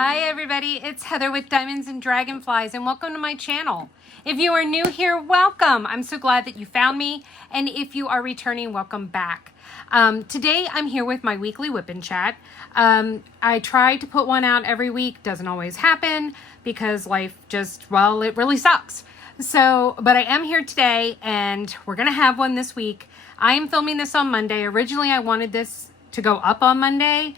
Hi everybody, it's Heather with Diamonds and Dragonflies and welcome to my channel. If you are new here, welcome. I'm so glad that you found me, and if you are returning, welcome back. Today I'm here with my weekly whip and chat. I try to put one out every week, doesn't always happen because life just, well, it really sucks. But I am here today and we're gonna have one this week. I am filming this on Monday. Originally I wanted this to go up on Monday,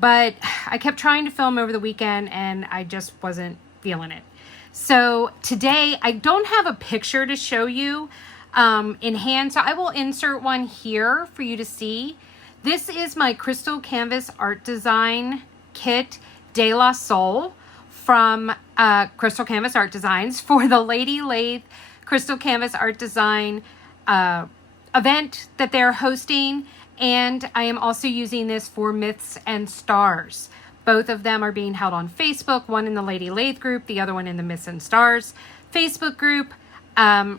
but I kept trying to film over the weekend and I just wasn't feeling it. So today I don't have a picture to show you in hand, so I will insert one here for you to see. This is my Crystal Canvas Art Design Kit De La Soul from Crystal Canvas Art Designs for the Lady Lathe Crystal Canvas Art Design event that they're hosting. And I am also using this for Myths and Stars. Both of them are being held on Facebook, one in the Lady Lathe group, the other one in the Myths and Stars Facebook group. I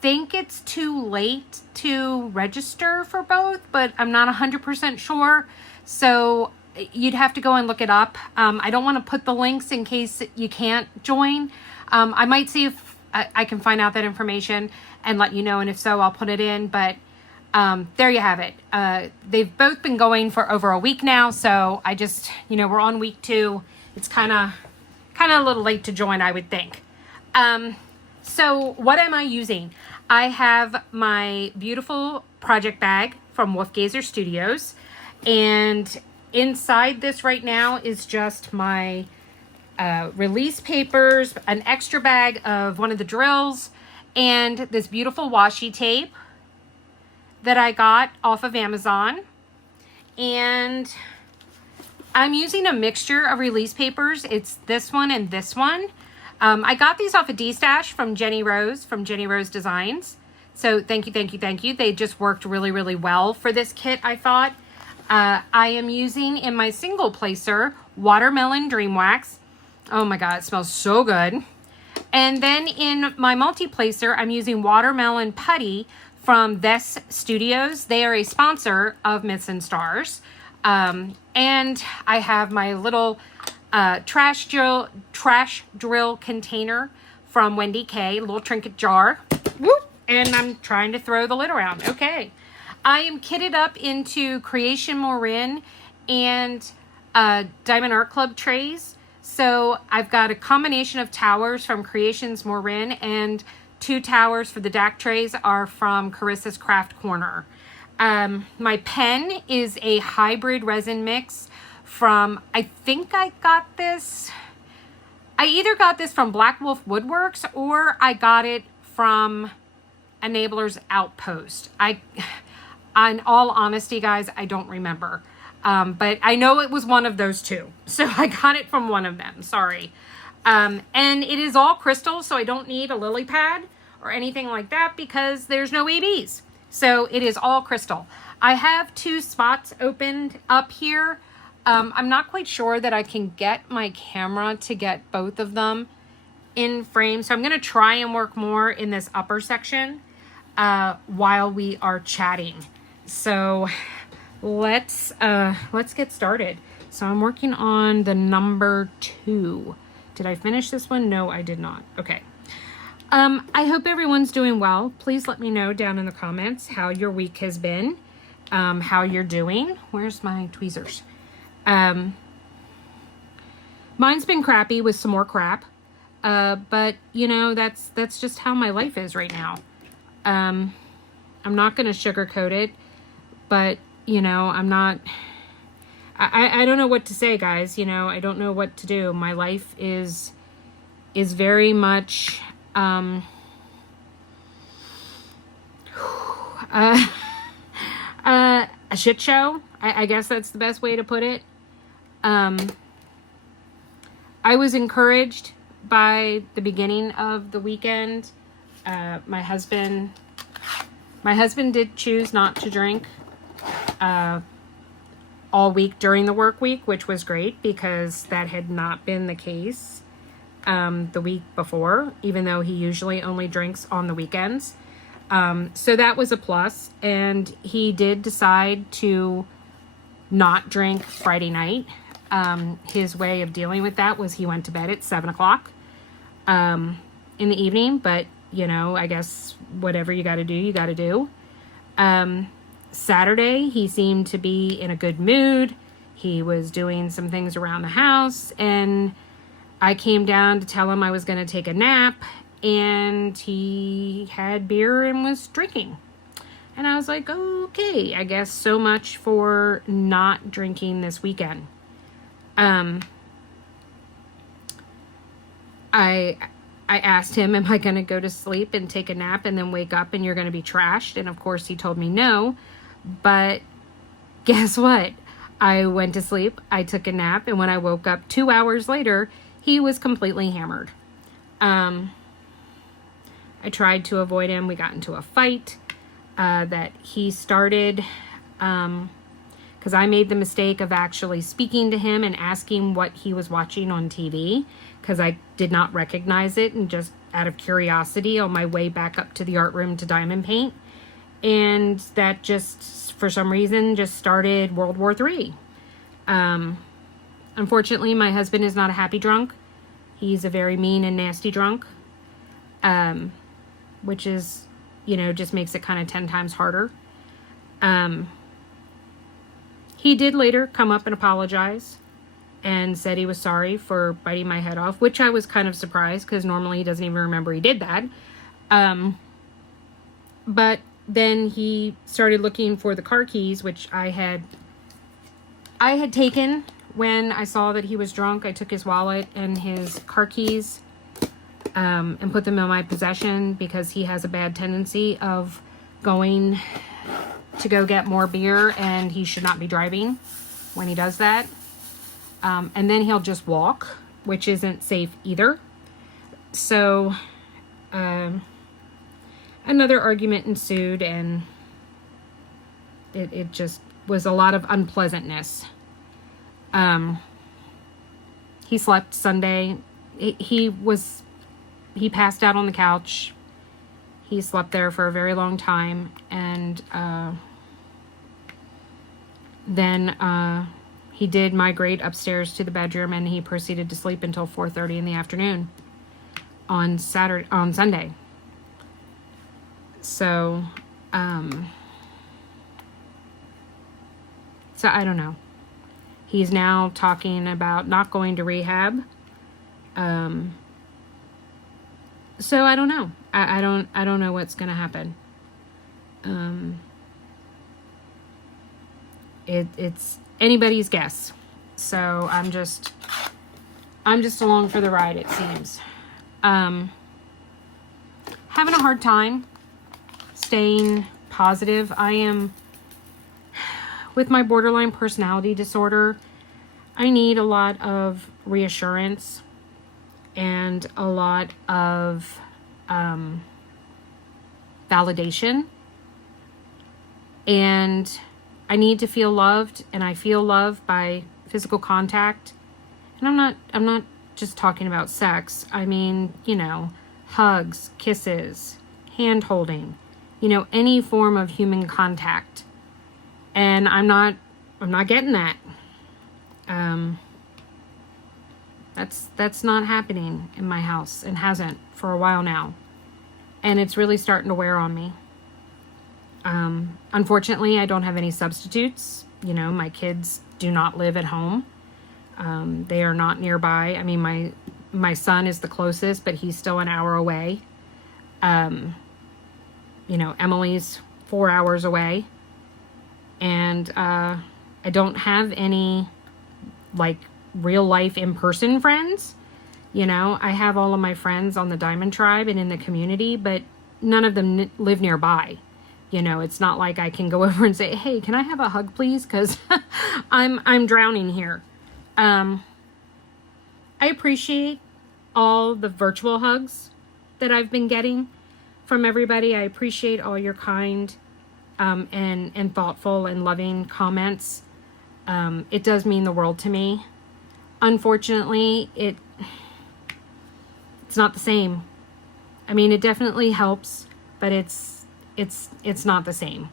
think it's too late to register for both, but I'm not 100% sure. So you'd have to go and look it up. I don't want to put the links in case you can't join. I might see if I can find out that information and let you know. And if so, I'll put it in. But there you have it. They've both been going for over a week now. So I just, we're on week 2. It's kind of a little late to join, I would think. So what am I using? I have my beautiful project bag from Wolfgazer Studios. And inside this right now is just my release papers, an extra bag of one of the drills, and this beautiful washi tape that I got off of Amazon. And I'm using a mixture of release papers. It's this one and this one. I got these off of D-Stash from JeniRose Designs. So thank you. They just worked really, really well for this kit, I thought. I am using in my single placer Watermelon Dream Wax. Oh my God, it smells so good. And then in my multi-placer, I'm using Watermelon Putty from This Studios. They are a sponsor of Myths and Stars. And I have my little trash drill container from WendyK, little trinket jar. Whoop, and I'm trying to throw the lid around. Okay. I am kitted up into Creation Morin and Diamond Art Club trays. So I've got a combination of towers from Creations Morin, and 2 towers for the DAC trays are from Carissa's Craft Corner. My pen is a hybrid resin mix from, I think I got this, I either got this from Black Wolf Woodworks or I got it from Enabler's Outpost. In all honesty, guys, I don't remember. But I know it was one of those 2. So I got it from one of them. Sorry. And it is all crystal, so I don't need a lily pad or anything like that because there's no ABs. So it is all crystal. I have 2 spots opened up here. I'm not quite sure that I can get my camera to get both of them in frame. So I'm going to try and work more in this upper section while we are chatting. So let's get started. So I'm working on the number 2. Did I finish this one? No, I did not. Okay. I hope everyone's doing well. Please let me know down in the comments how your week has been, how you're doing. Where's my tweezers? Mine's been crappy with some more crap. But that's just how my life is right now. I'm not going to sugarcoat it, but I'm not, I don't know what to say, guys. I don't know what to do. My life is very much, a shit show. I guess that's the best way to put it. I was encouraged by the beginning of the weekend. My husband did choose not to drink, all week during the work week, which was great because that had not been the case the week before, even though he usually only drinks on the weekends. So that was a plus, and he did decide to not drink Friday night. his way of dealing with that was he went to bed at 7 o'clock in the evening. But, you know, I guess whatever you got to do, you got to do. Saturday, he seemed to be in a good mood. He was doing some things around the house, and I came down to tell him I was going to take a nap, and he had beer and was drinking. And I was like, okay, I guess so much for not drinking this weekend. I asked him, am I going to go to sleep and take a nap and then wake up and you're going to be trashed? And of course he told me no, but guess what? I went to sleep, I took a nap, and when I woke up 2 hours later, he was completely hammered. I tried to avoid him. We got into a fight that he started because I made the mistake of actually speaking to him and asking what he was watching on TV, because I did not recognize it, and just out of curiosity on my way back up to the art room to diamond paint. And that just, for some reason, just started World War III. Unfortunately, my husband is not a happy drunk. He's a very mean and nasty drunk, which is, you know, just makes it kind of 10 times harder. He did later come up and apologize and said he was sorry for biting my head off, which I was kind of surprised, because normally he doesn't even remember he did that. But then he started looking for the car keys, which I had taken when I saw that he was drunk. I took his wallet and his car keys and put them in my possession, because he has a bad tendency of going to go get more beer, and he should not be driving when he does that. And then he'll just walk, which isn't safe either. So another argument ensued, and it just was a lot of unpleasantness. He slept Sunday. He passed out on the couch. He slept there for a very long time, and then he did migrate upstairs to the bedroom, and he proceeded to sleep until 4:30 in the afternoon on Sunday. So I don't know. He's now talking about not going to rehab. So I don't know. I don't know what's going to happen. It's anybody's guess. So I'm just along for the ride, it seems. Having a hard time staying positive. I am, with my borderline personality disorder, I need a lot of reassurance and a lot of validation. And I need to feel loved, and I feel loved by physical contact. And I'm not just talking about sex. I mean, you know, hugs, kisses, hand holding, you know, any form of human contact. And I'm not getting that. That's not happening in my house, and hasn't for a while now. And it's really starting to wear on me. Unfortunately, I don't have any substitutes. You know, my kids do not live at home. They are not nearby. I mean, my son is the closest, but he's still an hour away. You know, Emily's 4 hours away. And I don't have any, like, real life in-person friends. You know, I have all of my friends on the Diamond Tribe and in the community, but none of them live nearby. You know, it's not like I can go over and say, hey, can I have a hug, please? Because I'm drowning here. I appreciate all the virtual hugs that I've been getting from everybody. I appreciate all your kind and thoughtful and loving comments. It does mean the world to me. Unfortunately, it's not the same. I mean, it definitely helps, but it's not the same.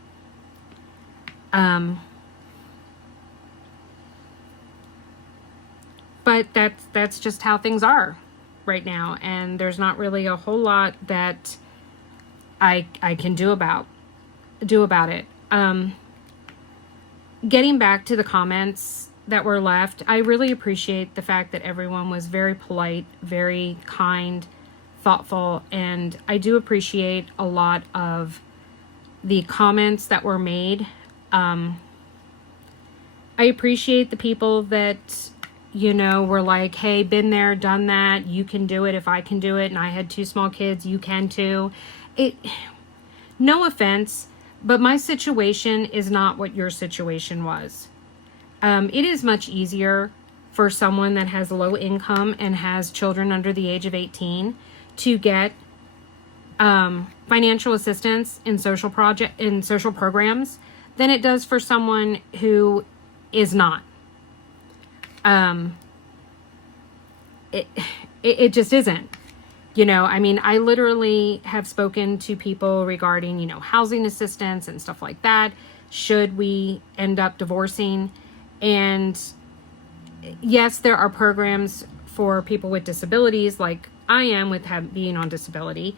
But that's just how things are right now, and there's not really a whole lot that I can do about it. Getting back to the comments that were left, I really appreciate the fact that everyone was very polite, very kind, thoughtful, and I do appreciate a lot of the comments that were made. I appreciate the people that, you know, were like, hey, been there, done that, you can do it if I can do it, and I had 2 small kids, you can too. No offense, but my situation is not what your situation was. It is much easier for someone that has low income and has children under the age of 18 to get financial assistance in social programs than it does for someone who is not. It just isn't. You know, I mean, I literally have spoken to people regarding, you know, housing assistance and stuff like that, should we end up divorcing. And yes, there are programs for people with disabilities, like I am with being on disability,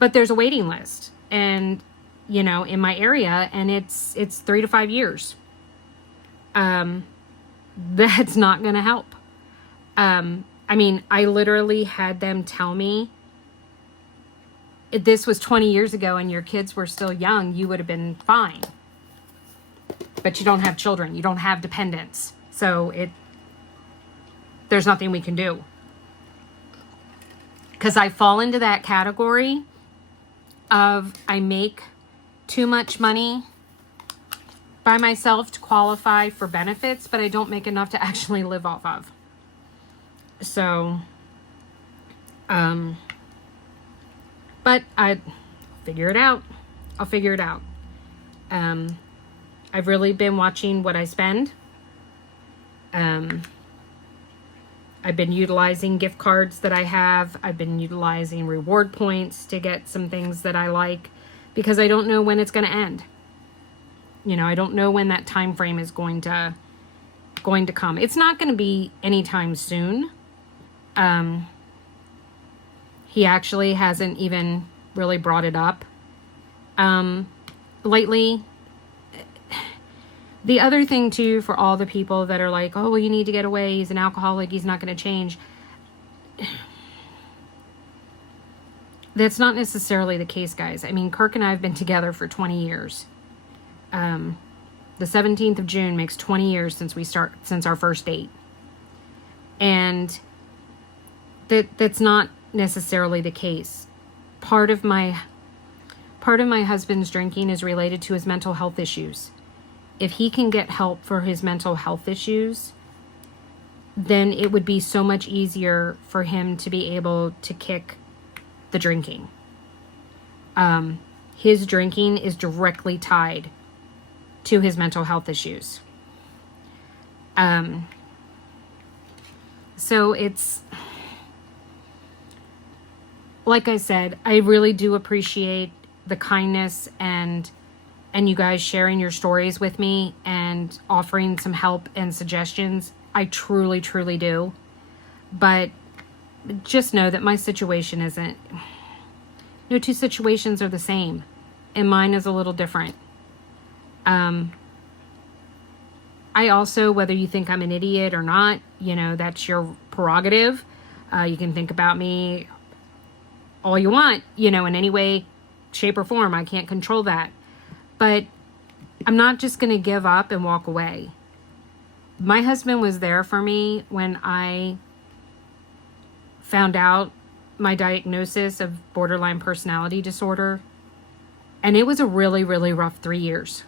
but there's a waiting list, and, you know, in my area, and it's 3 to 5 years. That's not going to help. I mean, I literally had them tell me, if this was 20 years ago and your kids were still young, you would have been fine. But you don't have children. You don't have dependents. So there's nothing we can do. Because I fall into that category of I make too much money by myself to qualify for benefits, but I don't make enough to actually live off of. So, but I figure it out. I'll figure it out. I've really been watching what I spend. I've been utilizing gift cards that I have. I've been utilizing reward points to get some things that I like, because I don't know when it's going to end. You know, I don't know when that time frame is going to come. It's not going to be anytime soon. He actually hasn't even really brought it up lately. The other thing too, for all the people that are like, oh, well, you need to get away, he's an alcoholic, he's not going to change. That's not necessarily the case, guys. I mean, Kirk and I have been together for 20 years. The 17th of June makes 20 years since our first date. And that's not necessarily the case. Part of my husband's drinking is related to his mental health issues. If he can get help for his mental health issues, then it would be so much easier for him to be able to kick the drinking. His drinking is directly tied to his mental health issues. So it's, like I said, I really do appreciate the kindness and you guys sharing your stories with me and offering some help and suggestions. I truly, truly do. But just know that my situation isn't, no two situations are the same, and mine is a little different. I also, whether you think I'm an idiot or not, you know, that's your prerogative. You can think about me all you want, you know, in any way, shape, or form. I can't control that. But I'm not just going to give up and walk away. My husband was there for me when I found out my diagnosis of borderline personality disorder. And it was a really, really rough 3 years.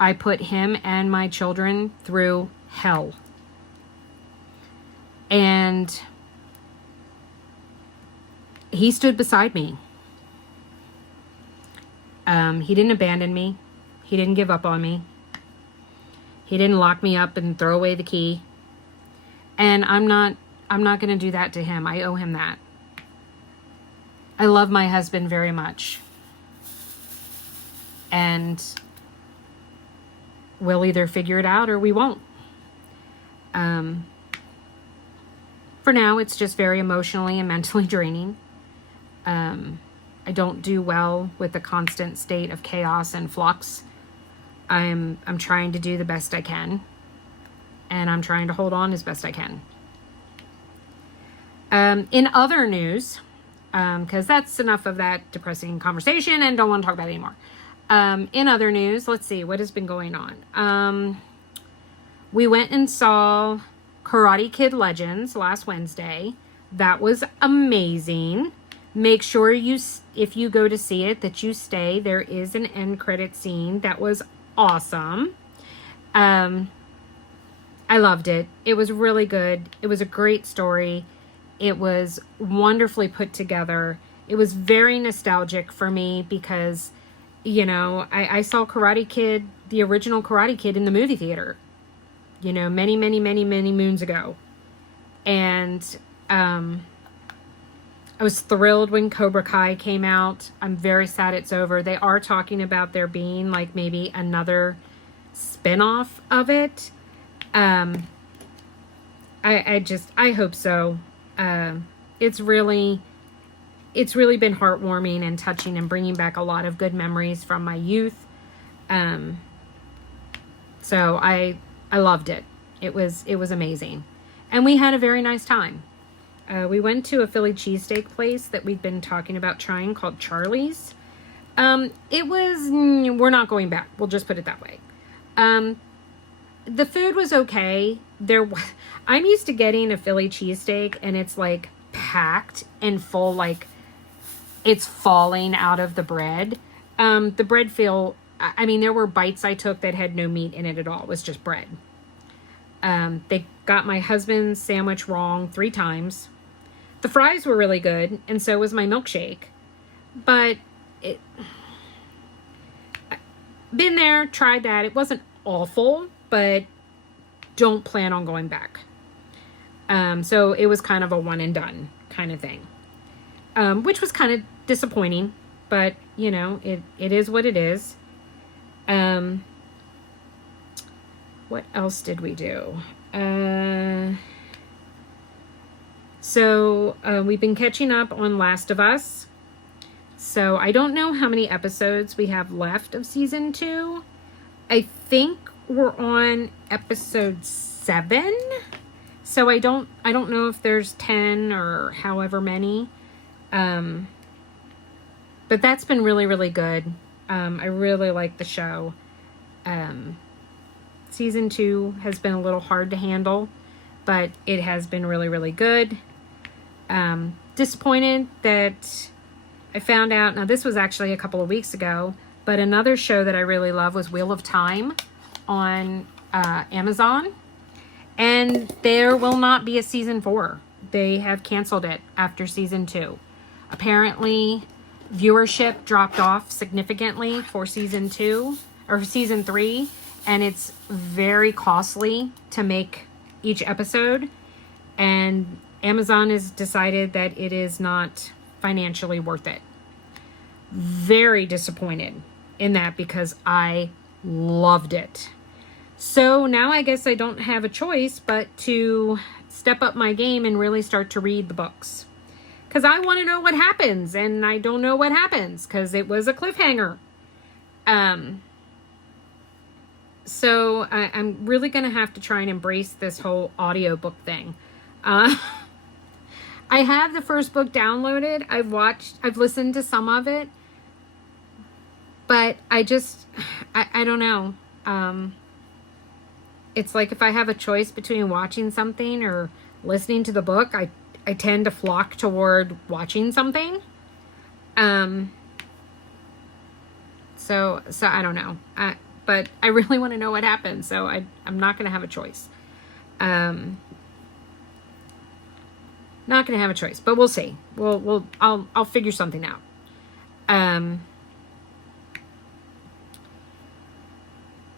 I put him and my children through hell. And he stood beside me. He didn't abandon me. He didn't give up on me. He didn't lock me up and throw away the key. And I'm not going to do that to him. I owe him that. I love my husband very much. And we'll either figure it out or we won't. For now, it's just very emotionally and mentally draining. I don't do well with the constant state of chaos and flux. I'm trying to do the best I can, and I'm trying to hold on as best I can. In other news, because that's enough of that depressing conversation and don't want to talk about it anymore. In other news, let's see what has been going on. We went and saw Karate Kid Legends last Wednesday. That was amazing. Make sure if you go to see it, that you stay. There is an end credit scene. That was awesome. I loved it. It was really good. It was a great story. It was wonderfully put together. It was very nostalgic for me because, you know, I saw Karate Kid, the original Karate Kid, in the movie theater, you know, many moons ago. And I was thrilled when Cobra Kai came out. I'm very sad it's over. They are talking about there being like maybe another spin-off of it. I hope so. It's really been heartwarming and touching and bringing back a lot of good memories from my youth. So I loved it. It was amazing. And we had a very nice time. We went to a Philly cheesesteak place that we'd been talking about trying called Charlie's. We're not going back. We'll just put it that way. The food was okay. I'm used to getting a Philly cheesesteak and it's like packed and full, like it's falling out of the bread. The bread there were bites I took that had no meat in it at all. It was just bread. They got my husband's sandwich wrong 3 times. The fries were really good, and so was my milkshake. But been there, tried that. It wasn't awful, but don't plan on going back. So it was kind of a one and done kind of thing, which was kind of disappointing, but you know, it is what it is. What else did we do? So we've been catching up on Last of Us. So I don't know how many episodes we have left of season 2. I think we're on episode 7. So I don't know if there's 10 or however many. But that's been really, really good. I really like the show. Season 2 has been a little hard to handle, but it has been really, really good. Disappointed that I found out, now this was actually a couple of weeks ago, but another show that I really love was Wheel of Time on Amazon. And there will not be a season 4. They have canceled it after season 2. Apparently, viewership dropped off significantly for season 2 or season 3. And it's very costly to make each episode. And Amazon has decided that it is not financially worth it. Very disappointed in that because I loved it. So now I guess I don't have a choice but to step up my game and really start to read the books. Because I want to know what happens, and I don't know what happens because it was a cliffhanger. So I'm really going to have to try and embrace this whole audiobook thing. I have the first book downloaded. I've listened to some of it, but I don't know. It's like if I have a choice between watching something or listening to the book, I tend to flock toward watching something. So I don't know. But I really want to know what happens, so I'm not going to have a choice. Not going to have a choice, but we'll see. I'll figure something out.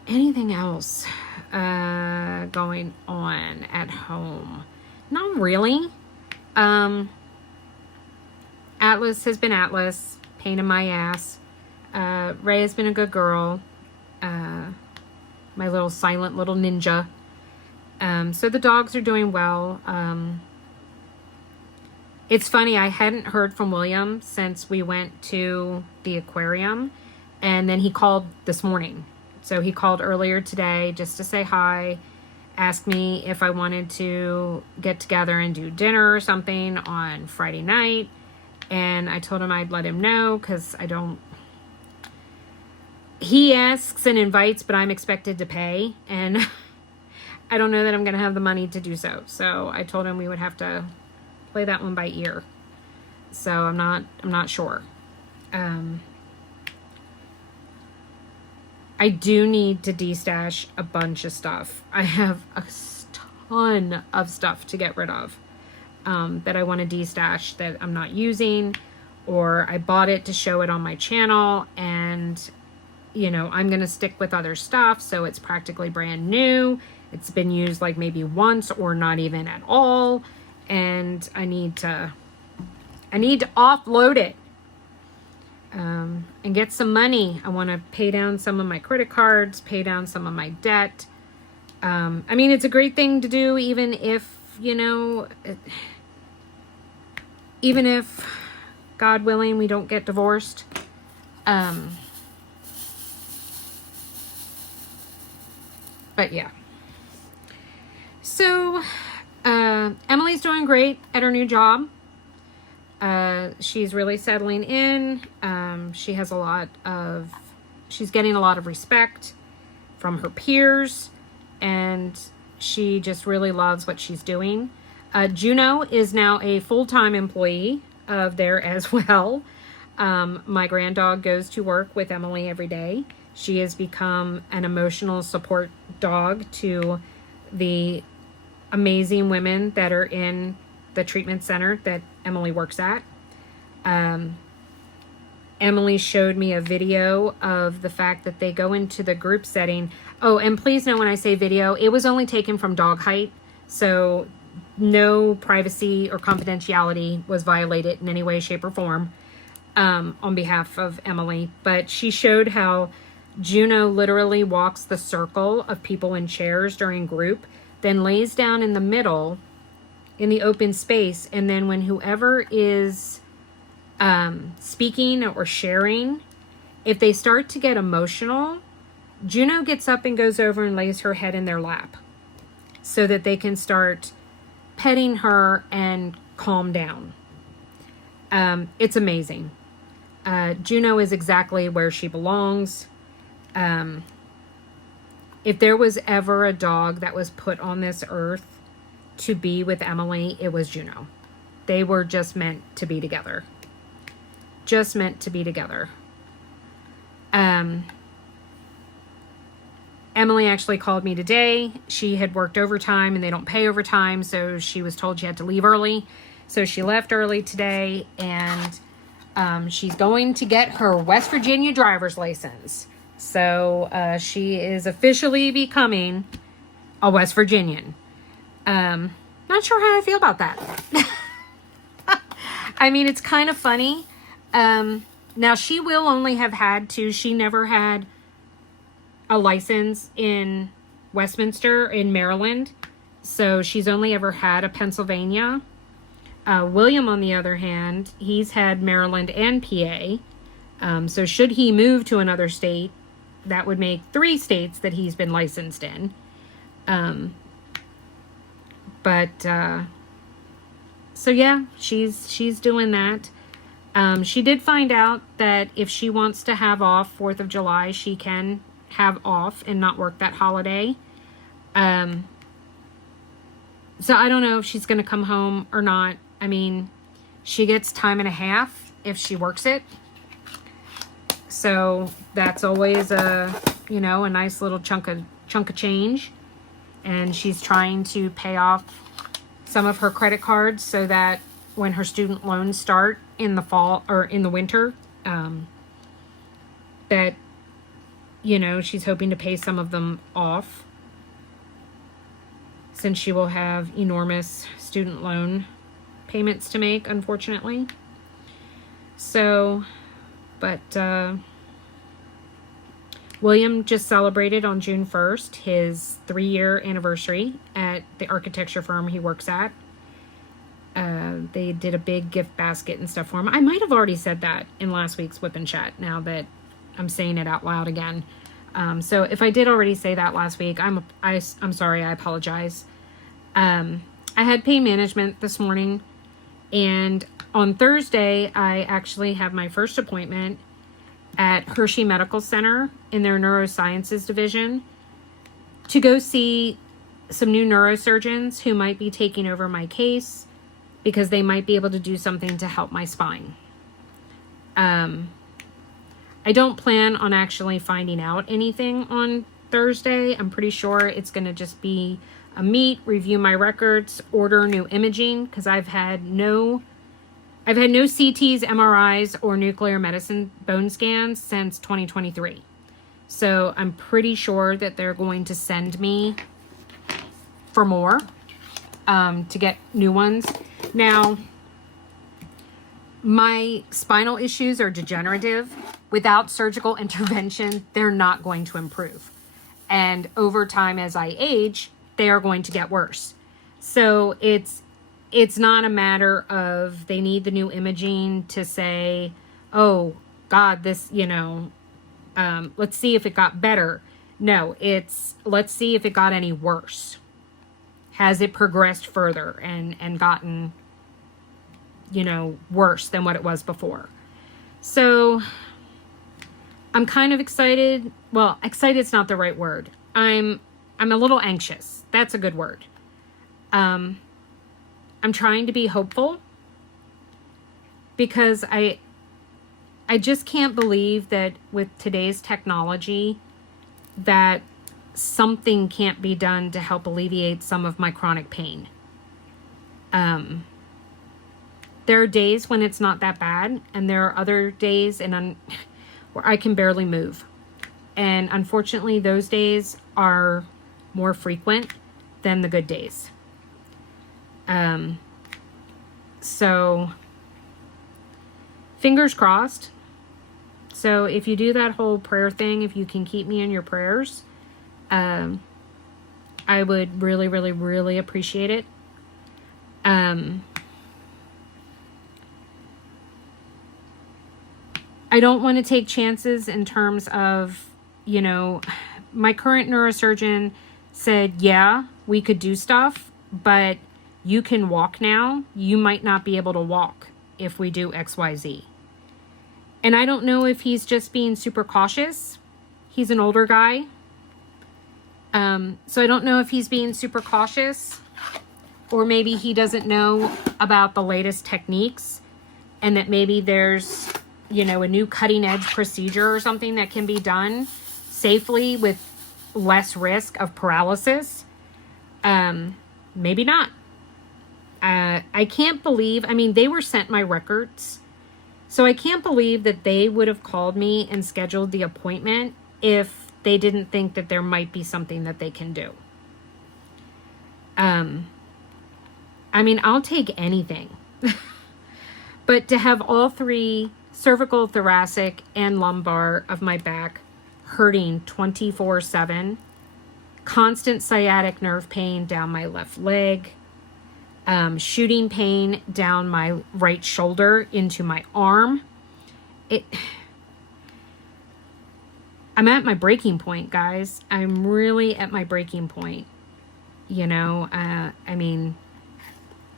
Anything else going on at home? Not really. Atlas has been Atlas, pain in my ass. Ray has been a good girl. My little silent little ninja. So the dogs are doing well. It's funny, I hadn't heard from William since we went to the aquarium, and then he called this morning. So he called earlier today just to say hi, asked me if I wanted to get together and do dinner or something on Friday night, and I told him I'd let him know because he asks and invites, but I'm expected to pay, and I don't know that I'm going to have the money to do so. So I told him we would have to play that one by ear. So I'm not sure. I do need to destash a bunch of stuff. I have a ton of stuff to get rid of that I want to destash that I'm not using, or I bought it to show it on my channel, and you know, I'm going to stick with other stuff. So it's practically brand new. It's been used like maybe once or not even at all. And I need to offload it and get some money. I want to pay down some of my credit cards, pay down some of my debt. I mean, it's a great thing to do, even if, you know, even if, God willing, we don't get divorced. But yeah. So, Emily's doing great at her new job. She's really settling in. She's getting a lot of respect from her peers, and she just really loves what she's doing. Juno is now a full-time employee of there as well. My granddog goes to work with Emily every day. She has become an emotional support dog to the amazing women that are in the treatment center that Emily works at. Emily showed me a video of the fact that they go into the group setting. Oh, and please know when I say video, it was only taken from dog height. So no privacy or confidentiality was violated in any way, shape, or form on behalf of Emily. But she showed how Juno literally walks the circle of people in chairs during group, then lays down in the middle in the open space, and then when whoever is speaking or sharing, if they start to get emotional, Juno gets up and goes over and lays her head in their lap so that they can start petting her and calm down. It's amazing. Juno is exactly where she belongs. If there was ever a dog that was put on this earth to be with Emily, it was Juno. They were just meant to be together. Just meant to be together. Emily actually called me today. She had worked overtime and they don't pay overtime, so she was told she had to leave early. So she left early today, and she's going to get her West Virginia driver's license. So she is officially becoming a West Virginian. Not sure how I feel about that. I mean, it's kind of funny. Now, she will only have had two. She never had a license in Westminster in Maryland. So she's only ever had a Pennsylvania. William, on the other hand, he's had Maryland and PA. So should he move to another state, that would make 3 states that he's been licensed in. So yeah, she's doing that. She did find out that if she wants to have off 4th of July, she can have off and not work that holiday. So I don't know if she's going to come home or not. I mean, she gets time and a half if she works it. So that's always a nice little chunk of change. And she's trying to pay off some of her credit cards so that when her student loans start in the fall or in the winter, that, she's hoping to pay some of them off, since she will have enormous student loan payments to make, unfortunately. So, but William just celebrated on June 1st his 3-year anniversary at the architecture firm he works at. They did a big gift basket and stuff for him. I might have already said that in last week's Whip and Chat, now that I'm saying it out loud again. So if I did already say that last week, I'm sorry, I apologize. I had pain management this morning, and on Thursday, I actually have my first appointment at Hershey Medical Center in their neurosciences division to go see some new neurosurgeons who might be taking over my case because they might be able to do something to help my spine. I don't plan on actually finding out anything on Thursday. I'm pretty sure it's going to just be a meet, review my records, order new imaging, because I've had no CTs, MRIs, or nuclear medicine bone scans since 2023. So I'm pretty sure that they're going to send me for more to get new ones. Now, my spinal issues are degenerative. Without surgical intervention, they're not going to improve. And over time, as I age, they are going to get worse. So it's not a matter of they need the new imaging to say, oh, God, this, let's see if it got better. No, it's let's see if it got any worse. Has it progressed further and gotten, worse than what it was before? So I'm kind of excited. Well, excited's not the right word. I'm a little anxious. That's a good word. I'm trying to be hopeful because I just can't believe that with today's technology that something can't be done to help alleviate some of my chronic pain. There are days when it's not that bad, and there are other days where I can barely move. And unfortunately, those days are more frequent than the good days. So fingers crossed. So if you do that whole prayer thing, if you can keep me in your prayers, I would really, really, really appreciate it. I don't want to take chances in terms of, my current neurosurgeon said, yeah, we could do stuff, but you can walk now. You might not be able to walk if we do XYZ. And I don't know if he's just being super cautious. He's an older guy. So I don't know if he's being super cautious, or maybe he doesn't know about the latest techniques, and that maybe there's, a new cutting edge procedure or something that can be done safely with less risk of paralysis. Maybe not. I can't believe, they were sent my records. So I can't believe that they would have called me and scheduled the appointment if they didn't think that there might be something that they can do. I'll take anything. But to have all three, cervical, thoracic, and lumbar of my back hurting 24/7, constant sciatic nerve pain down my left leg, shooting pain down my right shoulder into my arm. I'm at my breaking point, guys. I'm really at my breaking point.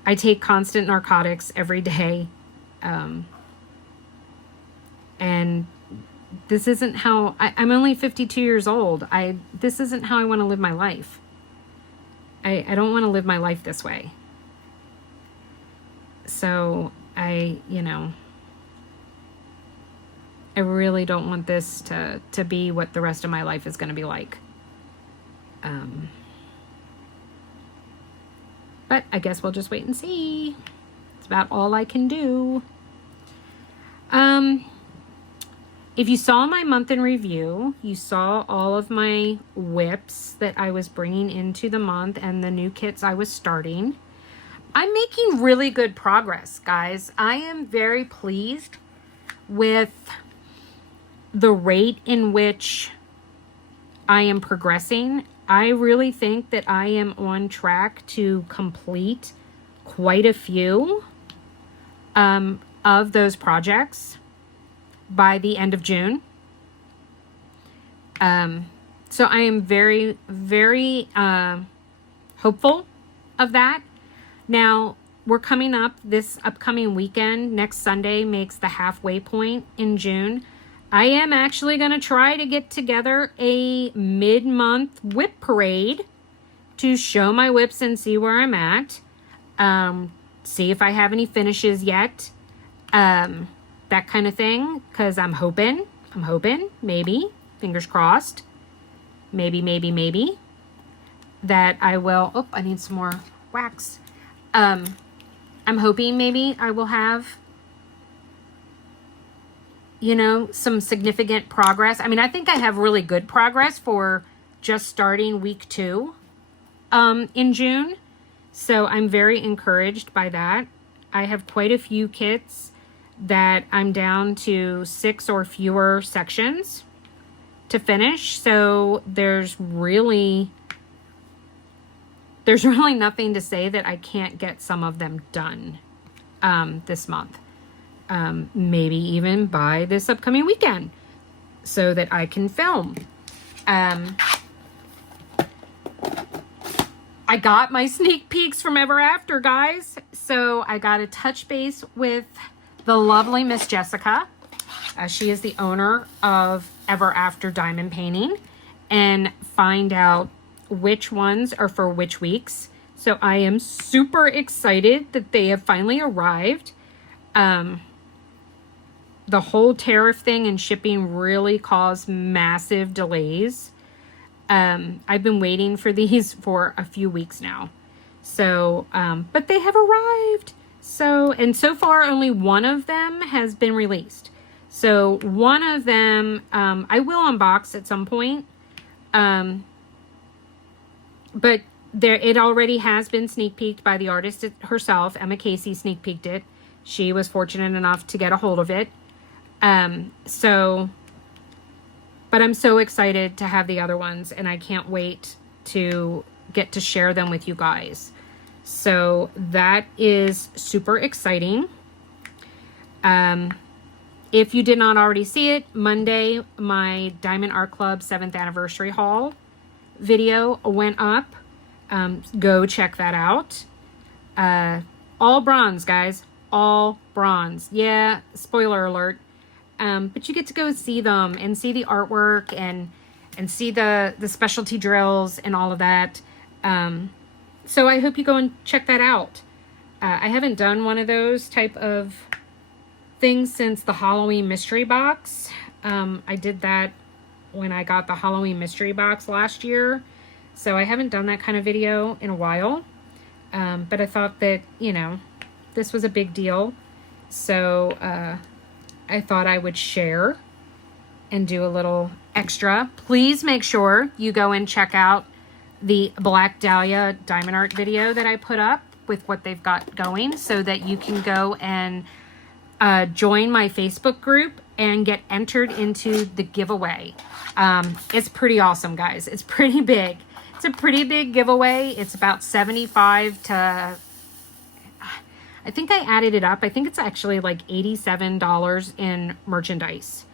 I take constant narcotics every day. And this isn't how, I'm only 52 years old. This isn't how I want to live my life. I don't want to live my life this way. So I really don't want this to be what the rest of my life is going to be like. But I guess we'll just wait and see. It's about all I can do. If you saw my month in review, you saw all of my whips that I was bringing into the month and the new kits I was starting. I'm making really good progress, guys. I am very pleased with the rate in which I am progressing. I really think that I am on track to complete quite a few of those projects by the end of June. So I am very, very hopeful of that. Now, we're coming up this upcoming weekend. Next Sunday makes the halfway point in June. I am actually going to try to get together a mid-month whip parade to show my whips and see where I'm at. See if I have any finishes yet. That kind of thing. Because I'm hoping, maybe, fingers crossed, maybe, that I will, oh, I need some more wax. I'm hoping maybe I will have, you know, some significant progress. I mean, I think I have really good progress for just starting week 2 in June. So I'm very encouraged by that. I have quite a few kits that I'm down to 6 or fewer sections to finish. So there's really nothing to say that I can't get some of them done this month. Maybe even by this upcoming weekend so that I can film. I got my sneak peeks from Ever After, guys. So I got to touch base with the lovely Miss Jessica. She is the owner of Ever After Diamond Painting, and find out which ones are for which weeks. So I am super excited that they have finally arrived. The whole tariff thing and shipping really caused massive delays. I've been waiting for these for a few weeks now. So, but they have arrived. So, and so far only one of them has been released. So one of them, I will unbox at some point. But there, it already has been sneak peeked by the artist herself. Emma Casey sneak peeked it. She was fortunate enough to get a hold of it. But I'm so excited to have the other ones, and I can't wait to get to share them with you guys. So that is super exciting. If you did not already see it, Monday, my Diamond Art Club 7th anniversary haul video went up. Go check that out. All bronze, guys. All bronze. Yeah, spoiler alert. But you get to go see them and see the artwork and see the specialty drills and all of that. So I hope you go and check that out. I haven't done one of those type of things since the Halloween mystery box. I did that when I got the Halloween mystery box last year. So I haven't done that kind of video in a while. But I thought that, you know, this was a big deal. So I thought I would share and do a little extra. Please make sure you go and check out the Black Dahlia diamond art video that I put up with what they've got going, so that you can go and join my Facebook group and get entered into the giveaway. It's pretty awesome, guys. It's pretty big. It's a pretty big giveaway. It's about 75 to, I think I added it up. I think it's actually like $87 in merchandise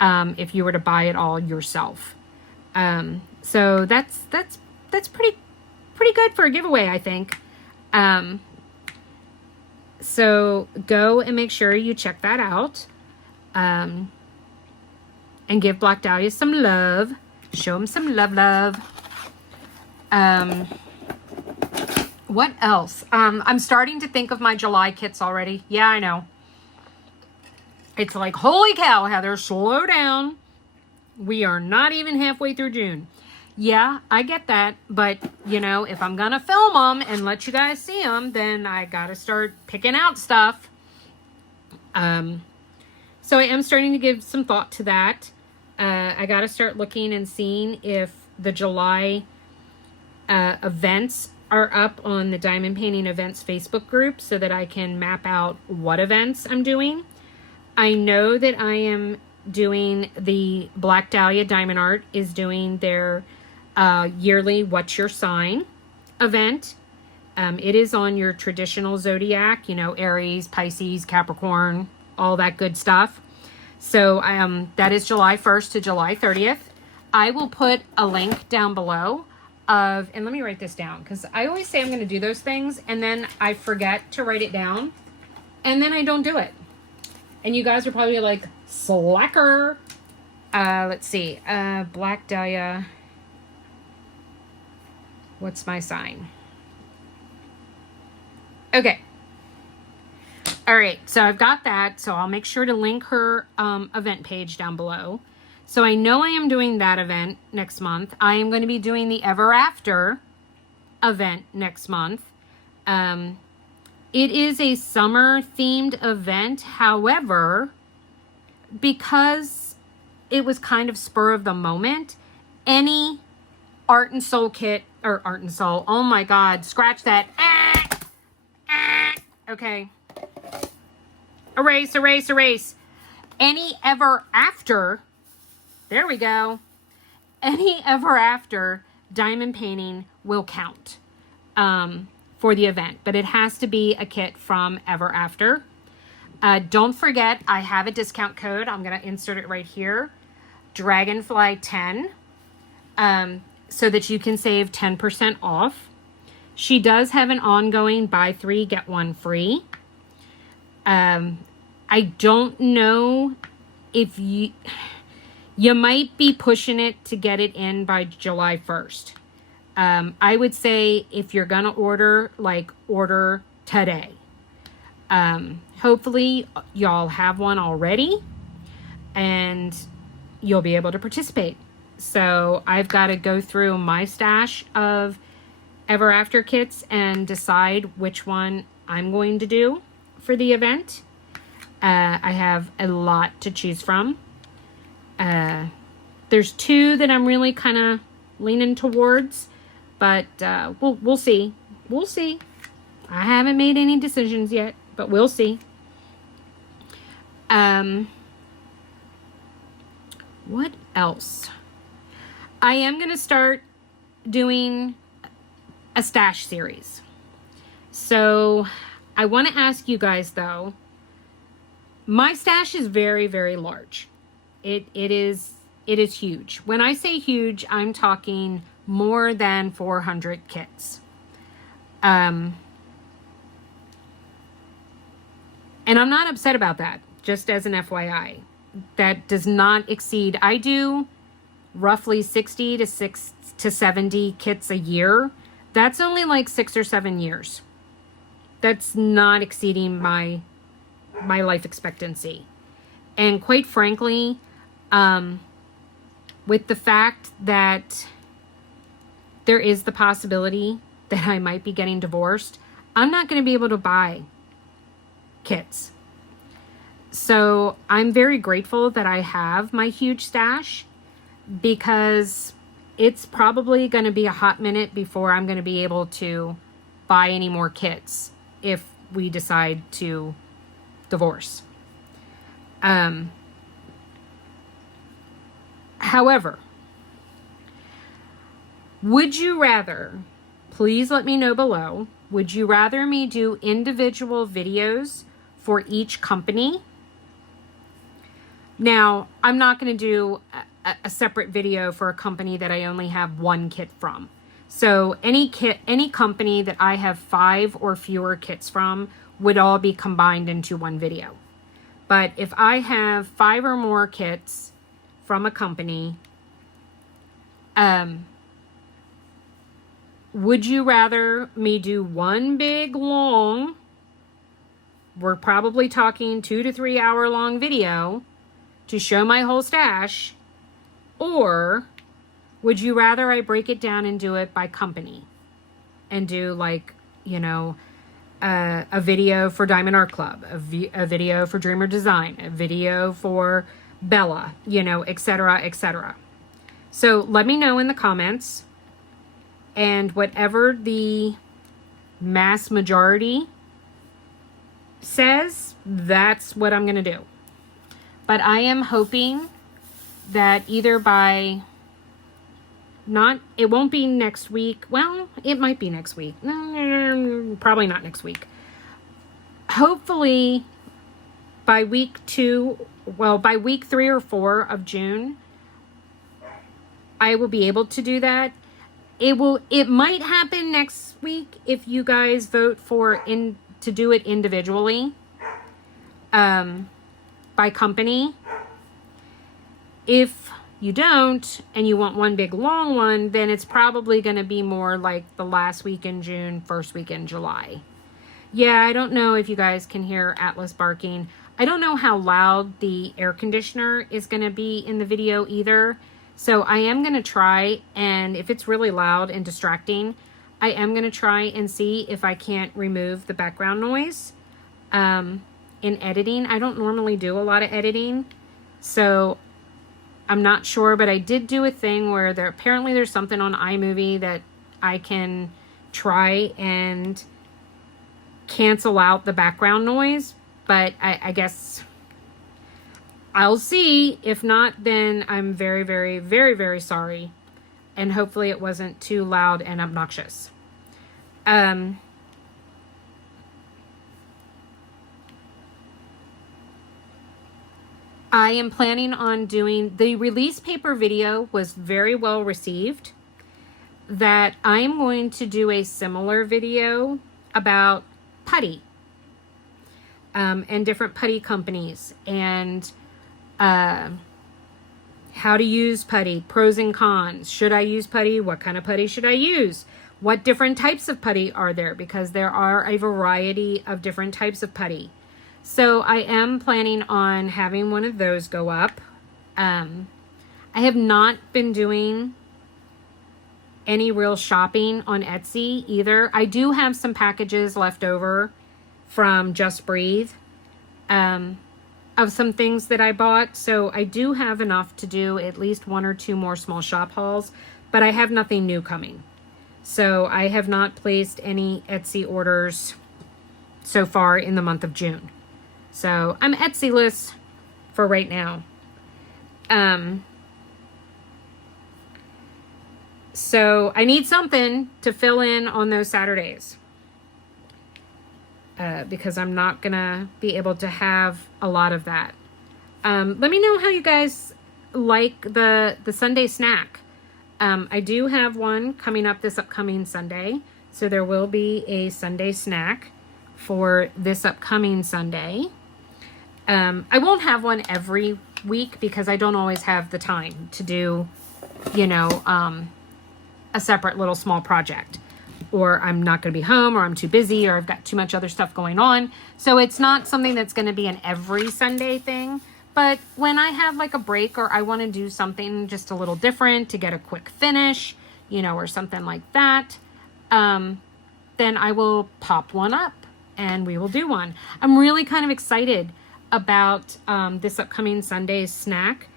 if you were to buy it all yourself. So that's pretty good for a giveaway, I think. So go and make sure you check that out. And give Black Dahlia some love. Show him some love. What else? I'm starting to think of my July kits already. Yeah, I know. It's like, holy cow, Heather, slow down. We are not even halfway through June. Yeah, I get that. But, you know, if I'm going to film them and let you guys see them, then I got to start picking out stuff. So I am starting to give some thought to that. I got to start looking and seeing if the July events are up on the Diamond Painting Events Facebook group so that I can map out what events I'm doing. I know that I am doing the Black Dahlia Diamond Art is doing their yearly What's Your Sign event. It is on your traditional zodiac, you know, Aries, Pisces, Capricorn, all that good stuff. So that is July 1st to July 30th. I will put a link down below of, and let me write this down because I always say I'm going to do those things and then I forget to write it down and then I don't do it. And you guys are probably like, slacker. Let's see. Black Dahlia. What's my sign? Okay. All right. So I've got that. So I'll make sure to link her event page down below. So I know I am doing that event next month. I am going to be doing the Ever After event next month. It is a summer themed event. However, because it was kind of spur of the moment, any Art and Soul kit, or Art and Soul, oh my God, scratch that. Okay. Erase, erase, erase. Any Ever After, there we go. Any Ever After diamond painting will count for the event, but it has to be a kit from Ever After. Don't forget, I have a discount code. I'm going to insert it right here. Dragonfly10, so that you can save 10% off. She does have an ongoing buy 3, get 1 free. I don't know if you might be pushing it to get it in by July 1st. I would say if you're going to order, like, order today. Hopefully y'all have one already and you'll be able to participate. So I've got to go through my stash of Ever After kits and decide which one I'm going to do for the event. I have a lot to choose from. There's 2 that I'm really kind of leaning towards, but we'll see. We'll see. I haven't made any decisions yet, but we'll see. What else? I am going to start doing a stash series. So I want to ask you guys though, my stash is very, very large. It is huge. When I say huge, I'm talking more than 400 kits. And I'm not upset about that, just as an FYI. That does not exceed, I do roughly 60 to 70 kits a year. That's only like 6 or 7 years. That's not exceeding my life expectancy. And quite frankly, with the fact that there is the possibility that I might be getting divorced, I'm not going to be able to buy kits. So I'm very grateful that I have my huge stash, because it's probably going to be a hot minute before I'm going to be able to buy any more kits if we decide to divorce. However, would you rather, please let me know below, would you rather me do individual videos for each company? Now, I'm not going to do a separate video for a company that I only have 1 kit from. So any company that I have 5 or fewer kits from would all be combined into one video. But if I have 5 or more kits from a company, would you rather me do one big long, we're probably talking 2 to 3 hour long video to show my whole stash, or would you rather I break it down and do it by company and do, like, you know, a video for Diamond Art Club, a video for Dreamer Design, a video for Bella, you know, etc., etc. So let me know in the comments, and whatever the mass majority says, that's what I'm going to do. But I am hoping that either by it won't be next week. Well, it might be next week. Probably not next week. Hopefully by week 3 or 4 of June, I will be able to do that. It might happen next week if you guys vote to do it individually, by company. If you don't, and you want one big long one, then it's probably going to be more like the last week in June, first week in July. Yeah, I don't know if you guys can hear Atlas barking. I don't know how loud the air conditioner is going to be in the video either. So I am going to try, and if it's really loud and distracting, I am going to try and see if I can't remove the background noise in editing. I don't normally do a lot of editing, so I'm not sure, but I did do a thing where apparently there's something on iMovie that I can try and cancel out the background noise, but I guess I'll see. If not, then I'm very, very, very, very sorry. And hopefully it wasn't too loud and obnoxious. I am planning on doing the release paper video. Was very well received. That I'm going to do a similar video about putty and different putty companies and how to use putty, pros and cons. Should I use putty? What kind of putty should I use? What different types of putty are there? Because there are a variety of different types of putty. So I am planning on having one of those go up. I have not been doing any real shopping on Etsy either. I do have some packages left over from Just Breathe of some things that I bought. So I do have enough to do at least 1 or 2 more small shop hauls, but I have nothing new coming. So I have not placed any Etsy orders so far in the month of June. So I'm Etsy-less for right now. So I need something to fill in on those Saturdays. Because I'm not going to be able to have a lot of that. Let me know how you guys like the Sunday snack. I do have one coming up this upcoming Sunday. So there will be a Sunday snack for this upcoming Sunday. I won't have one every week because I don't always have the time to do, a separate little small project. Or I'm not going to be home, or I'm too busy, or I've got too much other stuff going on. So it's not something that's going to be an every Sunday thing. But when I have like a break, or I want to do something just a little different to get a quick finish, or something like that, then I will pop one up and we will do one. I'm really kind of excited about this upcoming Sunday's snack.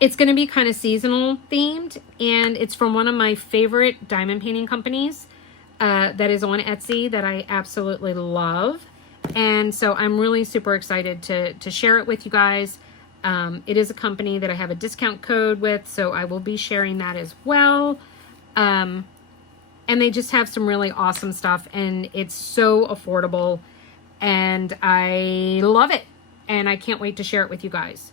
It's going to be kind of seasonal themed, and it's from one of my favorite diamond painting companies that is on Etsy that I absolutely love. And so I'm really super excited to share it with you guys. It is a company that I have a discount code with, so I will be sharing that as well. And they just have some really awesome stuff, and it's so affordable, and I love it, and I can't wait to share it with you guys.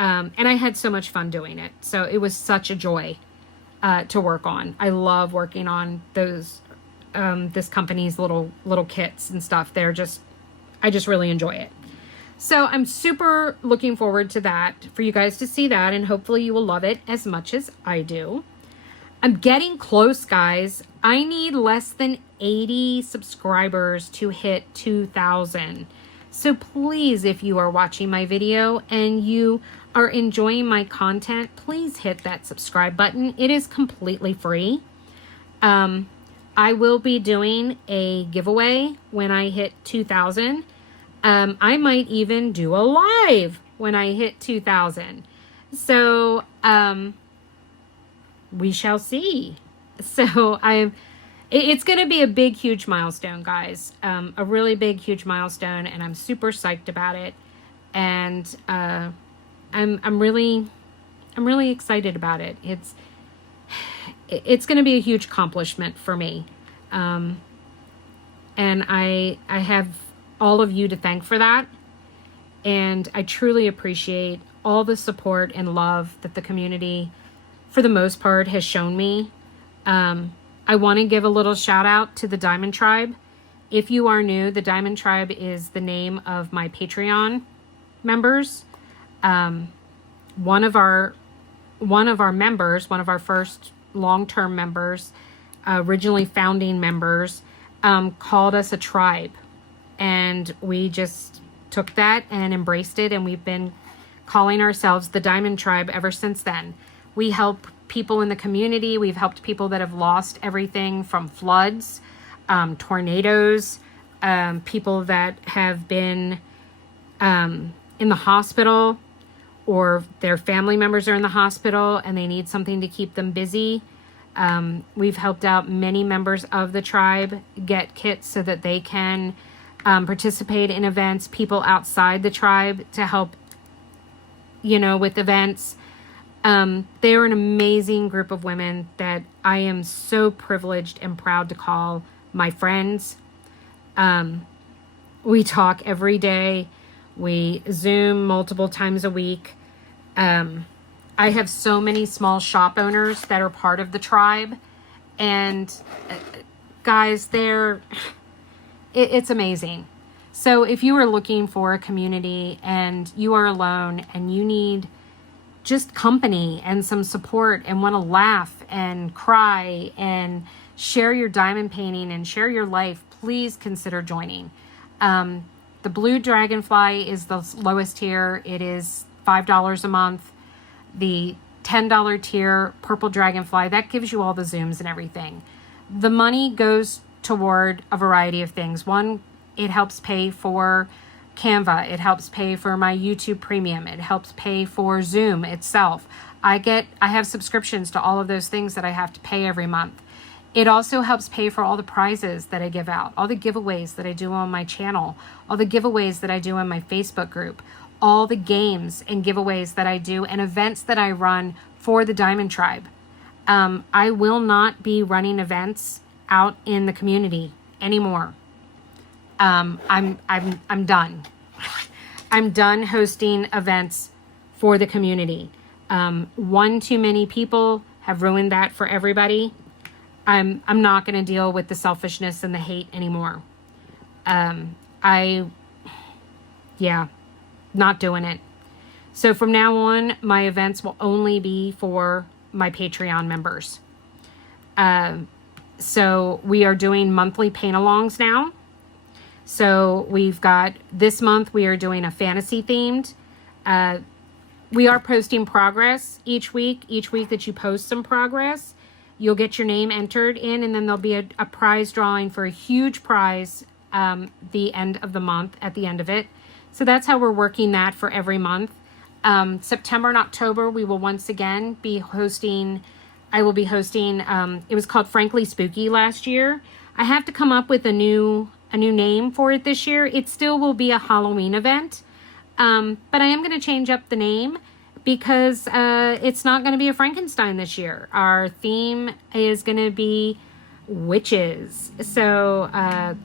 And I had so much fun doing it. So it was such a joy to work on. I love working on those, this company's little kits and stuff. I just really enjoy it. So I'm super looking forward to that, for you guys to see that, and hopefully you will love it as much as I do. I'm getting close, guys. I need less than 80 subscribers to hit 2,000. So please, if you are watching my video and you are enjoying my content, please hit that subscribe button. It is completely free. I will be doing a giveaway when I hit 2,000. I might even do a live when I hit 2,000. So we shall see. So it's going to be a big, huge milestone, guys. A really big, huge milestone, and I'm super psyched about it. And I'm really really excited about it. It's going to be a huge accomplishment for me. And I have all of you to thank for that. And I truly appreciate all the support and love that the community, for the most part, has shown me. I want to give a little shout out to the Diamond Tribe. If you are new, the Diamond Tribe is the name of my Patreon members. One of our members, one of our first long-term members, originally founding members, called us a tribe, and we just took that and embraced it, and we've been calling ourselves the Diamond Tribe ever since then. We help people in the community. We've helped people that have lost everything from floods, tornadoes, people that have been in the hospital, or their family members are in the hospital and they need something to keep them busy. We've helped out many members of the tribe get kits so that they can participate in events, people outside the tribe to help, with events. They are an amazing group of women that I am so privileged and proud to call my friends. We talk every day. We Zoom multiple times a week. I have so many small shop owners that are part of the tribe, and guys, it's amazing. So if you are looking for a community and you are alone and you need just company and some support and want to laugh and cry and share your diamond painting and share your life, please consider joining. The Blue Dragonfly is the lowest tier. It is $5 a month. The $10 tier, Purple Dragonfly, that gives you all the Zooms and everything. The money goes toward a variety of things. One, it helps pay for Canva. It helps pay for my YouTube Premium. It helps pay for Zoom itself. I have subscriptions to all of those things that I have to pay every month. It also helps pay for all the prizes that I give out, all the giveaways that I do on my channel, all the giveaways that I do on my Facebook group, all the games and giveaways that I do and events that I run for the Diamond Tribe. I will not be running events out in the community anymore. I'm done. I'm done hosting events for the community. One too many people have ruined that for everybody. I'm not going to deal with the selfishness and the hate anymore. Not doing it. So from now on, my events will only be for my Patreon members. So we are doing monthly paint-alongs now. So we've got, this month we are doing a fantasy themed. We are posting progress each week. Each week that you post some progress, you'll get your name entered in, and then there'll be a prize drawing for a huge prize the end of the month, at the end of it. So that's how we're working that for every month. September and October, we will once again be hosting, it was called Frankly Spooky last year. I have to come up with a new name for it this year. It still will be a Halloween event, but I am going to change up the name because it's not going to be a Frankenstein this year. Our theme is going to be witches. So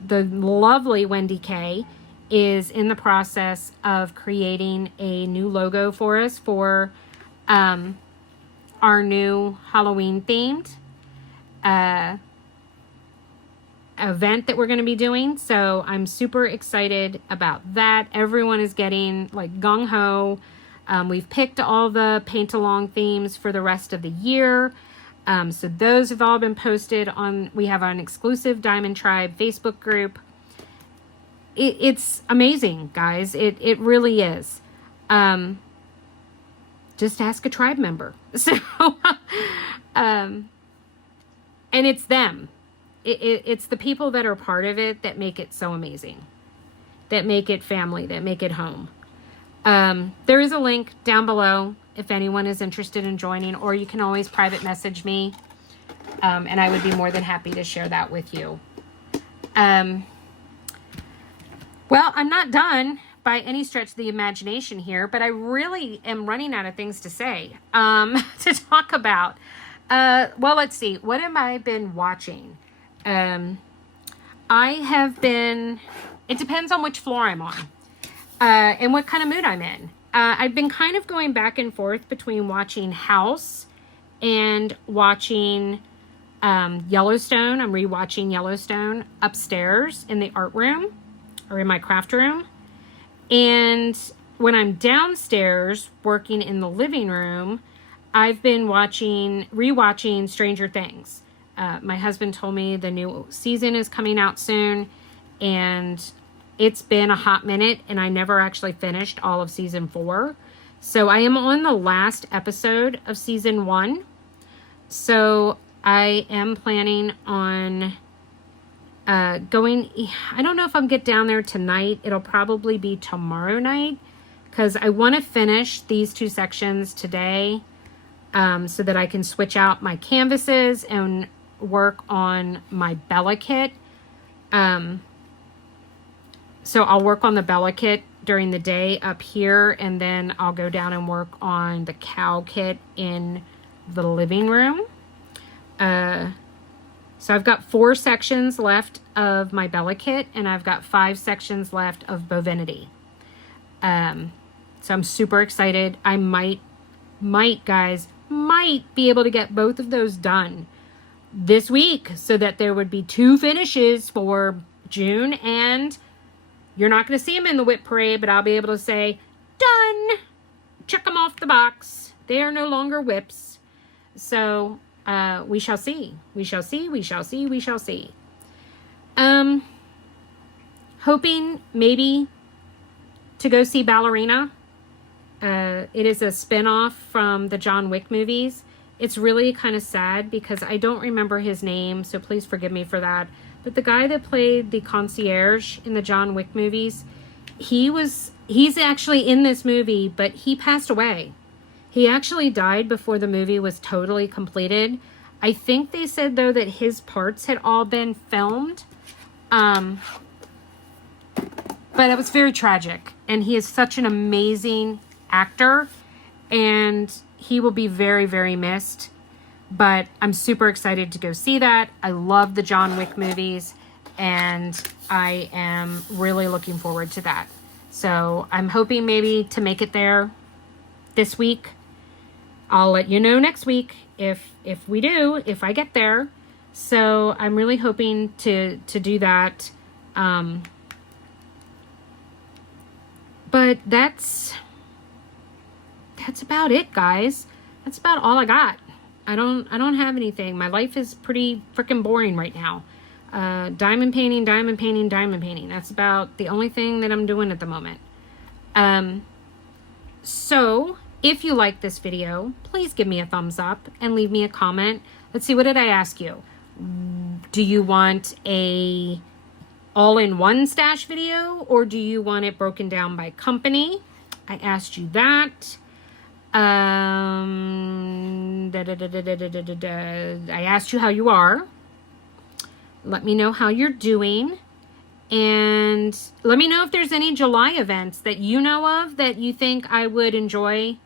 the lovely WendyK is in the process of creating a new logo for us for our new Halloween themed event that we're going to be doing. So I'm super excited about that. Everyone is getting like gung-ho. We've picked all the paint-along themes for the rest of the year. So those have all been posted on, we have an exclusive Diamond Tribe Facebook group. It's amazing, guys. It really is. Just ask a tribe member. So, and it's them. It's the people that are part of it that make it so amazing, that make it family, that make it home. There is a link down below if anyone is interested in joining, or you can always private message me, and I would be more than happy to share that with you. Well, I'm not done, by any stretch of the imagination here, but I really am running out of things to say, to talk about. Well, let's see. What have I been watching? I have been, it depends on which floor I'm on, and what kind of mood I'm in. I've been kind of going back and forth between watching House and watching Yellowstone. I'm rewatching Yellowstone upstairs in the art room or in my craft room. And when I'm downstairs working in the living room, I've been rewatching Stranger Things. My husband told me the new season is coming out soon, and it's been a hot minute, and I never actually finished all of season 4. So I am on the last episode of season 1. So I am planning on going, I don't know if I'm get down there tonight. It'll probably be tomorrow night, because I want to finish these 2 sections today, so that I can switch out my canvases and work on my Bella kit. So I'll work on the Bella kit during the day up here, and then I'll go down and work on the cow kit in the living room. So I've got 4 sections left of my Bella kit, and I've got 5 sections left of Bovinity. So I'm super excited. I might be able to get both of those done this week, so that there would be 2 finishes for June, and you're not going to see them in the whip parade, but I'll be able to say, done! Check them off the box. They are no longer whips. So, we shall see. We shall see, we shall see, we shall see. Hoping maybe to go see Ballerina. It is a spin-off from the John Wick movies. It's really kind of sad because I don't remember his name, so please forgive me for that. But the guy that played the concierge in the John Wick movies, he's actually in this movie, but he passed away. He actually died before the movie was totally completed. I think they said, though, that his parts had all been filmed. But it was very tragic. And he is such an amazing actor. And he will be very, very missed. But I'm super excited to go see that. I love the John Wick movies. And I am really looking forward to that. So I'm hoping maybe to make it there this week. I'll let you know next week if I get there. So I'm really hoping to do that. But that's about it, guys. That's about all I got. I don't have anything. My life is pretty freaking boring right now. Diamond painting. That's about the only thing that I'm doing at the moment. So if you like this video, please give me a thumbs up and leave me a comment. Let's see, what did I ask you? Do you want a all-in-one stash video, or do you want it broken down by company? I asked you that. I asked you how you are. Let me know how you're doing. And let me know if there's any July events that you know of that you think I would enjoy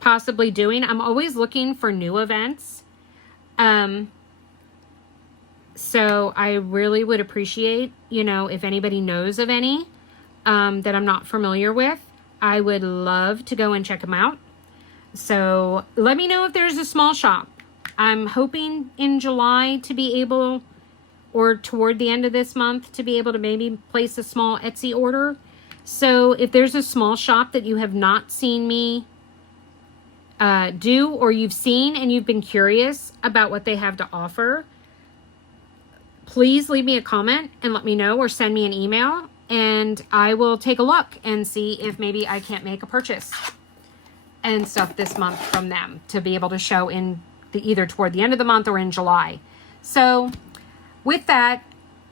possibly doing. I'm always looking for new events. So I really would appreciate, if anybody knows of any that I'm not familiar with. I would love to go and check them out. So let me know if there's a small shop. I'm hoping in July to be able, or toward the end of this month, to be able to maybe place a small Etsy order. So if there's a small shop that you have not seen me do, or you've seen and you've been curious about what they have to offer, please leave me a comment and let me know, or send me an email, and I will take a look and see if maybe I can't make a purchase and stuff this month from them to be able to show in either toward the end of the month or in July. So with that,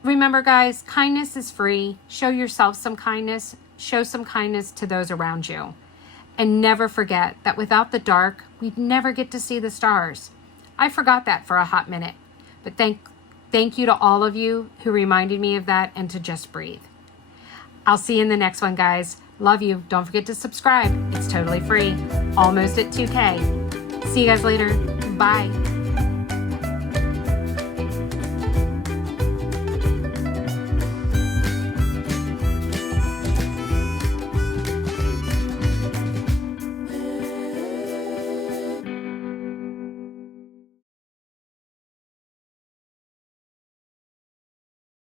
remember, guys, kindness is free. Show yourself some kindness. Show some kindness to those around you. And never forget that without the dark, we'd never get to see the stars. I forgot that for a hot minute. But thank you to all of you who reminded me of that, and to just breathe. I'll see you in the next one, guys. Love you. Don't forget to subscribe. It's totally free. Almost at 2K. See you guys later. Bye.